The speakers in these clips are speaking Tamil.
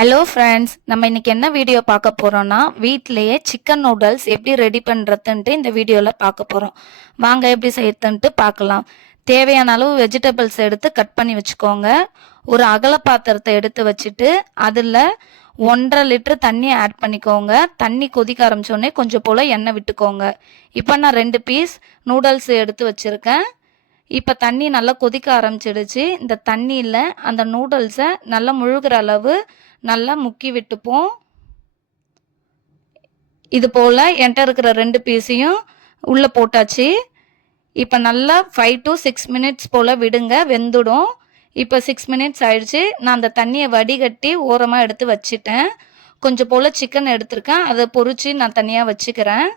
ஹலோ ஃப்ரெண்ட்ஸ், நம்ம இன்னைக்கு என்ன வீடியோ பார்க்க போறோம்னா வீட்டிலேயே சிக்கன் நூடுல்ஸ் எப்படி ரெடி பண்ணுறதுன்ட்டு இந்த வீடியோவில் பார்க்க போகிறோம். வாங்க எப்படி செய்யறதுன்ட்டு பார்க்கலாம். தேவையான அளவு வெஜிடபிள்ஸ் எடுத்து கட் பண்ணி வச்சுக்கோங்க. ஒரு அகல பாத்திரத்தை எடுத்து வச்சுட்டு அதில் 1.5 லிட்டர் தண்ணி ஆட் பண்ணிக்கோங்க. தண்ணி கொதிக்க ஆரம்பிச்சோடனே கொஞ்சம் போல் எண்ணெய் விட்டுக்கோங்க. இப்போ நான் 2 பீஸ் நூடுல்ஸ் எடுத்து வச்சுருக்கேன். இப்போ தண்ணி நல்லா கொதிக்க ஆரம்பிச்சிடுச்சு. இந்த தண்ணியில் அந்த நூடுல்ஸை நல்லா முழுகிற அளவு நல்லா முக்கி விட்டுப்போம். இது போல் என்கிட்ட இருக்கிற 2 பீஸையும் உள்ளே போட்டாச்சு. இப்போ நல்லா 5 to 6 மினிட்ஸ் போல் விடுங்க, வெந்துடும். இப்போ 6 மினிட்ஸ் ஆயிடுச்சு. நான் அந்த தண்ணியை வடிகட்டி ஓரமாக எடுத்து வச்சுட்டேன். கொஞ்சம் போல் சிக்கன் எடுத்திருக்கேன், அதை பொரிச்சு நான் தனியாக வச்சுக்கிறேன்.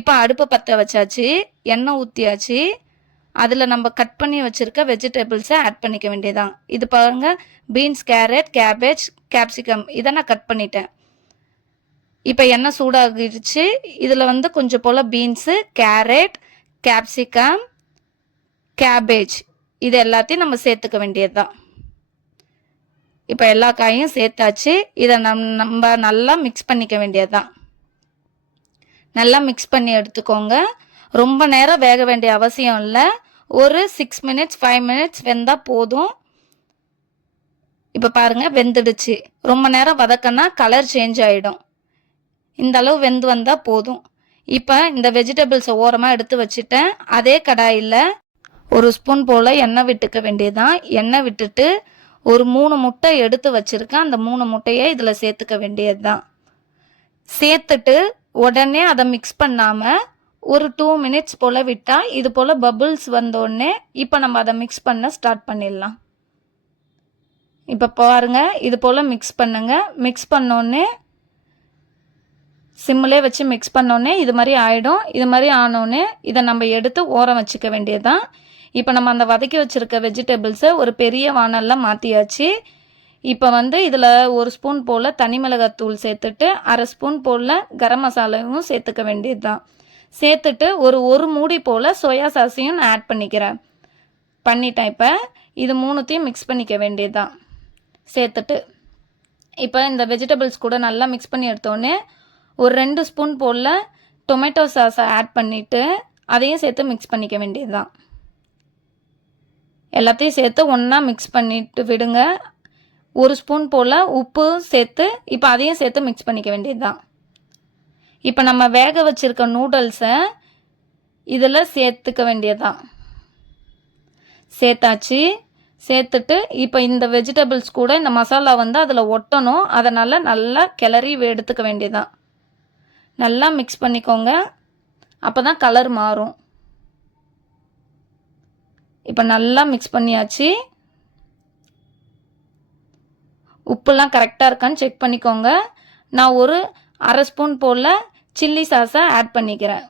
இப்போ அடுப்பை பற்ற வச்சாச்சு, எண்ணெய் ஊற்றியாச்சு. அதில் நம்ம கட் பண்ணி வச்சுருக்க வெஜிடபிள்ஸை ஆட் பண்ணிக்க வேண்டியதான். இது பாருங்கள், பீன்ஸ், கேரட், கேபேஜ், கேப்சிகம் இதை நான் கட் பண்ணிட்டேன். இப்போ எண்ணெய் சூடாகிடுச்சு. இதில் கொஞ்சம் போல் பீன்ஸு, கேரட், கேப்சிகம், கேபேஜ் இது எல்லாத்தையும் நம்ம சேர்த்துக்க வேண்டியது தான். இப்போ எல்லா காயும் சேர்த்தாச்சு. இதை நம்ம நல்லா மிக்ஸ் பண்ணிக்க வேண்டியது தான். நல்லா மிக்ஸ் பண்ணி எடுத்துக்கோங்க. ரொம்ப நேரம் வேக வேண்டிய அவசியம் இல்லை. ஒரு 6 மினிட்ஸ் 5 மினிட்ஸ் வெந்தால் போதும். இப்போ பாருங்கள், வெந்துடுச்சு. ரொம்ப நேரம் வதக்கன்னா கலர் சேஞ்ச் ஆகிடும். இந்த அளவு வெந்து வந்தால் போதும். இப்போ இந்த வெஜிடபிள்ஸை ஓரமாக எடுத்து வச்சுட்டேன். அதே கடாயில் ஒரு ஸ்பூன் போல் எண்ணெய் விட்டுக்க வேண்டியதுதான். எண்ணெய் விட்டுட்டு ஒரு 3 முட்டை எடுத்து வச்சுருக்கேன். அந்த 3 முட்டையை இதில் சேர்த்துக்க வேண்டியது தான். சேர்த்துட்டு உடனே அதை மிக்ஸ் பண்ணாமல் ஒரு 2 மினிட்ஸ் போல் விட்டால் இது போல் பபுள்ஸ் வந்தோடனே இப்போ நம்ம அதை மிக்ஸ் பண்ண ஸ்டார்ட் பண்ணிடலாம். இப்போ பாருங்கள், இது போல் மிக்ஸ் பண்ணுங்கள். மிக்ஸ் பண்ணோடனே சிம்மிலே வச்சு மிக்ஸ் பண்ணோடனே இது மாதிரி ஆகிடும். இது மாதிரி ஆனோடனே இதை நம்ம எடுத்து ஓரம் வச்சுக்க வேண்டியது தான். இப்போ நம்ம அந்த வதக்கி வச்சுருக்க வெஜிடபிள்ஸை ஒரு பெரிய வானலில் மாற்றியாச்சு. இப்போ இதில் 1 ஸ்பூன் போல் தனி மிளகாத்தூள் சேர்த்துட்டு 1/2 ஸ்பூன் போல் கரம் மசாலாவும் சேர்த்துக்க வேண்டியது தான். சேர்த்துட்டு ஒரு மூடி போல் சோயா சாஸையும் நான் ஆட் பண்ணிட்டேன். இப்போ இது 3த்தையும் மிக்ஸ் பண்ணிக்க வேண்டியது தான். சேர்த்துட்டு இப்போ இந்த வெஜிடபிள்ஸ் கூட நல்லா மிக்ஸ் பண்ணி எடுத்தோடனே ஒரு 2 ஸ்பூன் போல் டொமேட்டோ சாஸை ஆட் பண்ணிவிட்டு அதையும் சேர்த்து மிக்ஸ் பண்ணிக்க வேண்டியது தான். எல்லாத்தையும் சேர்த்து ஒன்றா மிக்ஸ் பண்ணிட்டு விடுங்க. 1 ஸ்பூன் போல் உப்பு சேர்த்து இப்போ அதையும் சேர்த்து மிக்ஸ் பண்ணிக்க வேண்டியது தான். இப்போ நம்ம வேக வச்சுருக்க நூடுல்ஸை இதில் சேர்த்துக்க வேண்டியதான். சேர்த்தாச்சு. சேர்த்துட்டு இப்போ இந்த வெஜிடபிள்ஸ் கூட இந்த மசாலா அதில் ஒட்டணும். அதனால் நல்லா கிளறி எடுத்துக்க வேண்டியதான். நல்லா மிக்ஸ் பண்ணிக்கோங்க, அப்போ தான் கலர் மாறும். இப்போ நல்லா மிக்ஸ் பண்ணியாச்சு. உப்புலாம் கரெக்டாக இருக்கான்னு செக் பண்ணிக்கோங்க. நான் ஒரு 1/2 ஸ்பூன் போல் சில்லி சாஸை ஆட் பண்ணிக்கிறேன்.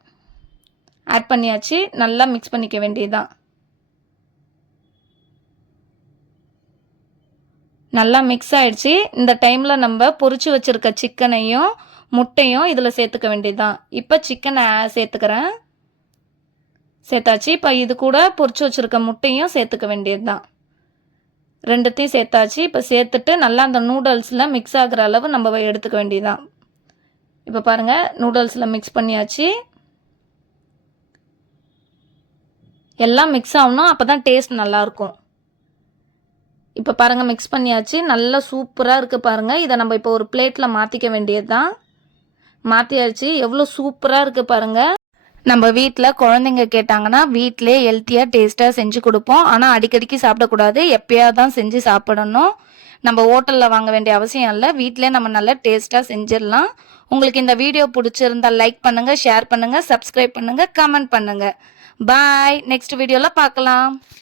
ஆட் பண்ணியாச்சு. நல்லா மிக்ஸ் பண்ணிக்க வேண்டியதுதான். நல்லா மிக்ஸ் ஆயிடுச்சு. இந்த டைமில் நம்ம பொரிச்சு வச்சுருக்க சிக்கனையும் முட்டையும் இதில் சேர்த்துக்க வேண்டியதுதான். இப்போ சிக்கனை சேர்த்துக்கிறேன். சேர்த்தாச்சு. இப்போ இது கூட பொரிச்சு வச்சுருக்க முட்டையும் சேர்த்துக்க வேண்டியது தான். 2த்தையும் சேர்த்தாச்சு. இப்போ சேர்த்துட்டு நல்லா அந்த நூடுல்ஸில் மிக்ஸ் ஆகிற அளவு நம்ம எடுத்துக்க வேண்டியதுதான். இப்போ பாருங்கள், நூடுல்ஸில் மிக்ஸ் பண்ணியாச்சு. எல்லாம் மிக்ஸ் ஆகணும், அப்போ தான் டேஸ்ட் நல்லாயிருக்கும். இப்போ பாருங்கள், மிக்ஸ் பண்ணியாச்சு. நல்லா சூப்பராக இருக்குது பாருங்கள். இதை நம்ம இப்போ ஒரு பிளேட்டில் மாற்றிக்க வேண்டியது தான். மாற்றியாச்சு. எவ்வளோ சூப்பராக இருக்குது பாருங்கள். நம்ம வீட்டில் குழந்தைங்க கேட்டாங்கன்னா வீட்டிலே ஹெல்த்தியாக டேஸ்ட்டாக செஞ்சு கொடுப்போம். ஆனால் அடிக்கடிக்கு சாப்பிடக்கூடாது, எப்பயாவது தான் செஞ்சு சாப்பிடணும். நம்ம ஹோட்டலில் வாங்க வேண்டிய அவசியம் இல்லை, வீட்டிலே நம்ம நல்லா டேஸ்ட்டாக செஞ்சிடலாம். உங்களுக்கு இந்த வீடியோ பிடிச்சிருந்தால் லைக் பண்ணுங்கள், ஷேர் பண்ணுங்கள், சப்ஸ்கிரைப் பண்ணுங்கள், கமெண்ட் பண்ணுங்கள். பாய். நெக்ஸ்ட் வீடியோவில் பார்க்கலாம்.